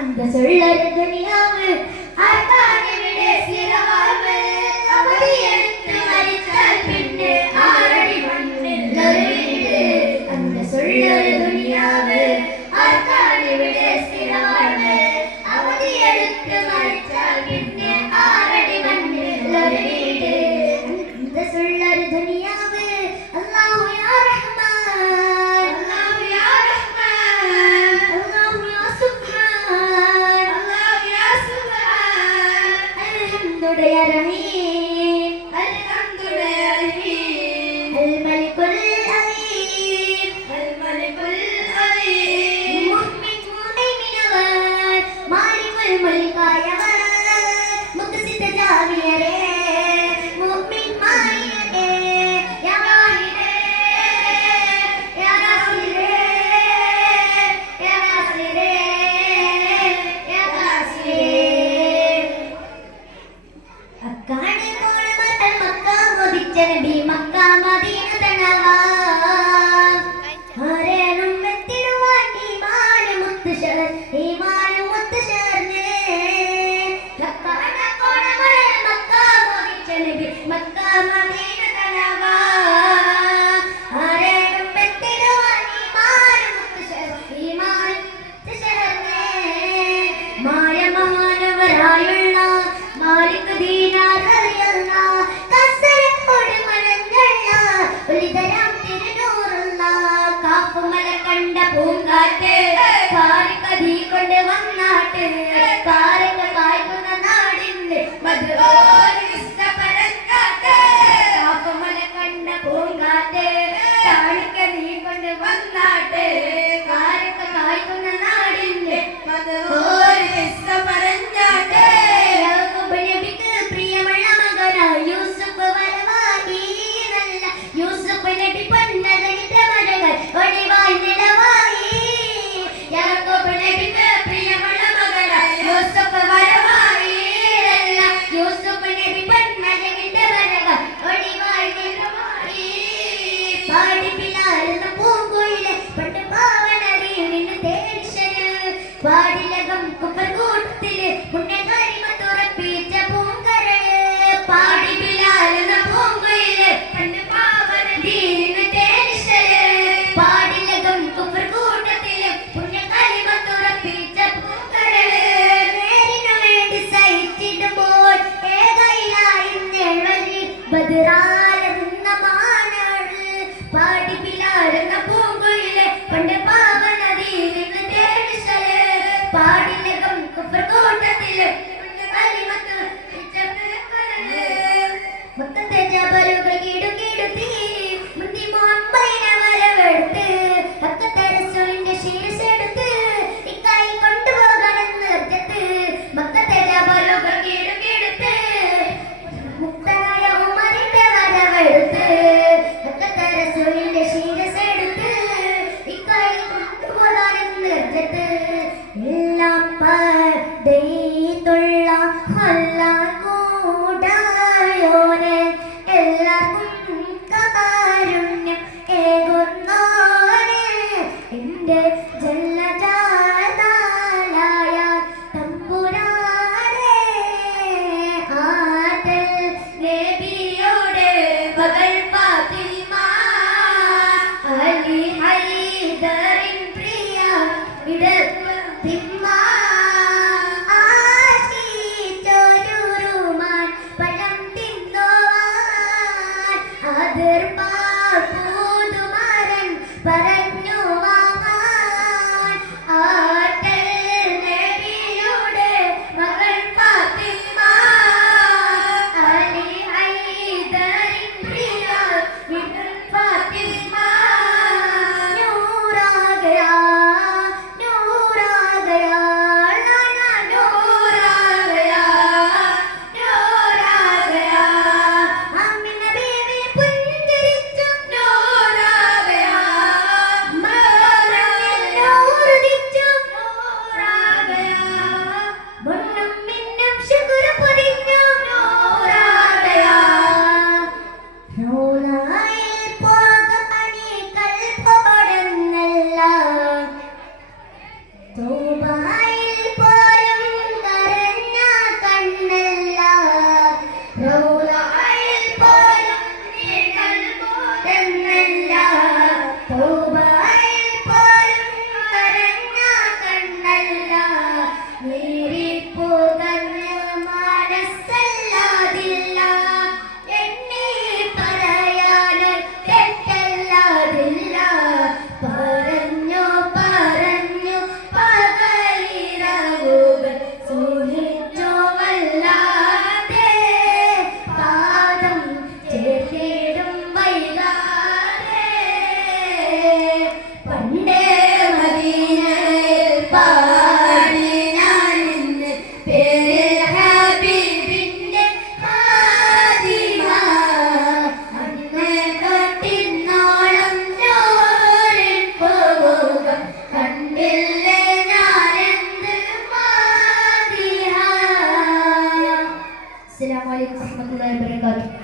അന്തസ്സുള്ളൊരു ദുനിയാവ് ആർക്കാണിവിടെ സ്ഥിരവാഴ്വ് അവധിയെടുത്ത് മരിച്ചാൽ പിന്നെ ആറടി മണ്ണിലൊരു വീട് അന്തസ്സുള്ളൊരു ദുനിയാവ് ആർക്കാണിവിടെ സ്ഥിരവാഴ്വ് അവധിയെടുത്ത് മരിച്ചാൽ പിന്നെ ആറടി മണ്ണിലൊരു വീട് അന്തസ്സുള്ളൊരു ദുനിയാവ് അല്ലാഹു യാ റഹ്മാൻ അല്ലാഹു യാ റഹ്മാൻ അല്ലാഹു യാ സുബ്ഹാൻ അല്ലാഹു യാ സുബ്ഹാൻ അൽഹംദു യാ റഹീം അൽഹംദു യാ റഹീം അൽ മലികുൽ അലീം അൽ മലികുൽ അലീം മുഹ്മിൻ മുഹൈമിനവൻ മാലികുൽ മുൽക്കായവൻ മുഖ്സിത ജാവിയരേ മുഹ്മിൻ മാലിയരേ യാ വാഹിദേ യാ നാസിരേ യാ നാസിരേ യാ നാസിരേ അക്കാണ് കോണമട്ടൽ മക്ക മോദിച്ച നബി മക്ക മദീന തണവാ ആരേനും എത്തിടുവാൻ ഈമാനും മുത്തുശേർന്നേ അക്കാണ് കോണമട്ടൽ മക്ക മോദിച്ച നബി മക്ക മദീന തണവാ ആരേനും എത്തിടുവാൻ ഈമാനും മുത്തുശേർന്നേ മായമാനവരായുള്ള മാലിക് ദീനാർ റളിയല്ല കസരക്കോട് മലങ്കള്ള ഉലിതരാം തിരുനൂറുള്ള കാപ്പുമല കണ്ട പൂങ്കാറ്റ് കാരിക്കധി കൊണ്ട് വന്നാട്ട് കാരക്ക കായ്ക്കുന്ന നാടിന്റെ മധുരോട് ഇഷ്ടപ്പെടക്കാട്ട് കാപ്പുമല കണ്ട പൂങ്കാറ്റ് കാരിക്കധി കൊണ്ട് വന്നാട്ട് കാരക്ക കായ്ക്കുന്ന നാടിന്റെ മധുരോട് ഇഷ്ടപ്പെടഞ്ഞാട്ട് പ്രിയമുള്ള മകനായി യൂസുഫ് വരവായി നല്ല യൂസുഫ് നബി പൊന്നതനിത്ര മരങ്ങൾ ഒളിവായി നിലവായി യാക്കോബ് നബിക്ക് പ്രിയമുള്ള മകനായി യൂസുഫ് വരവായി നല്ല യൂസുഫ് നബി പൊന്നതനിത്ര മരങ്ങൾ ഒളിവായി നിലവായി പാടി പിലാരുന്ന പൂങ്കുയിലെ പണ്ട് പാവനറിയുന്ന തേടിശന് പാടിലകം കുപ്പർകൂട്ടത്തില് മുന്നകാരിമത്തുറപ്പിച്ച പൂങ്കരള് പാടി പിലാരുന്ന പൂങ്കുയിലെ പണ്ട് പാവനറിയുന്ന തേടിശന് പാടിലകം കുപ്പർകൂട്ടത്തില് മുന്നകാരിമത്തുറപ്പിച്ച പൂങ്കരള് നേരിനു വേണ്ടി സഹിച്ചിടുമ്പോൾ ഏകയിലായി നെഴലി ബദറാലെന്ന മാനാട് പാടി പിലാരുന്ന പൂങ്കുയിലെ പണ്ട് പാവനറിയുന്ന തേടിശല് പാടിലകം കുപ്പർകൂട്ടത്തില് മുത്തത്തെ ജബലുകൾ കീടുകീടുത്തി മുന്തി മുഹമ്മദിനെ വരവെടുത്ത് അക്കത്തെ റസൂലിന്റെ ശിരസെടുത്ത് ഇക്കായി കൊണ്ടുപോകണമെന്ന് നിർത്തത്ത് മക്കത്തെ ജബലുകൾ കീടുകീടുത്ത് മുക്തനായ ഉമറിന്റെ വരവെടുത്ത് അക്കത്തെ റസൂലിന്റെ ശിരസെടുത്ത് ഇക്കായി കൊണ്ടുപോകാനെന്ന് നിർത്തത്ത് എല്ലാം പതീതുള്ള അല്ലാഹ് കൂടായോനെ എല്ലാവർക്കും കാരുണ്യം ഏകുന്നോനെ എൻ്റെ ജല്ലജലാലായ തമ്പുരാനെ ആദൽ നബിയുടെ മകൾ ഫാത്തിമ അലി ഹൈദറിൻ പ്രിയ ഇടത്തിമ്മ ആശിച്ചൊരുരുമാൻ പഴം തിന്നോവാൻ അതിർപ്പാപ്പൂതുമാരൻ പറഞ്ഞു വാങ്ങാൻ ആറ്റൽ നബിയുടെ മകൾ ഫാത്തിമ അലി ഹൈദറിൻ പ്രിയ ഫാത്തിമ नूर आ गया അസ്സലാമു അലൈക്കും വറഹ്മത്തുള്ളാഹി വബറകാതുഹു.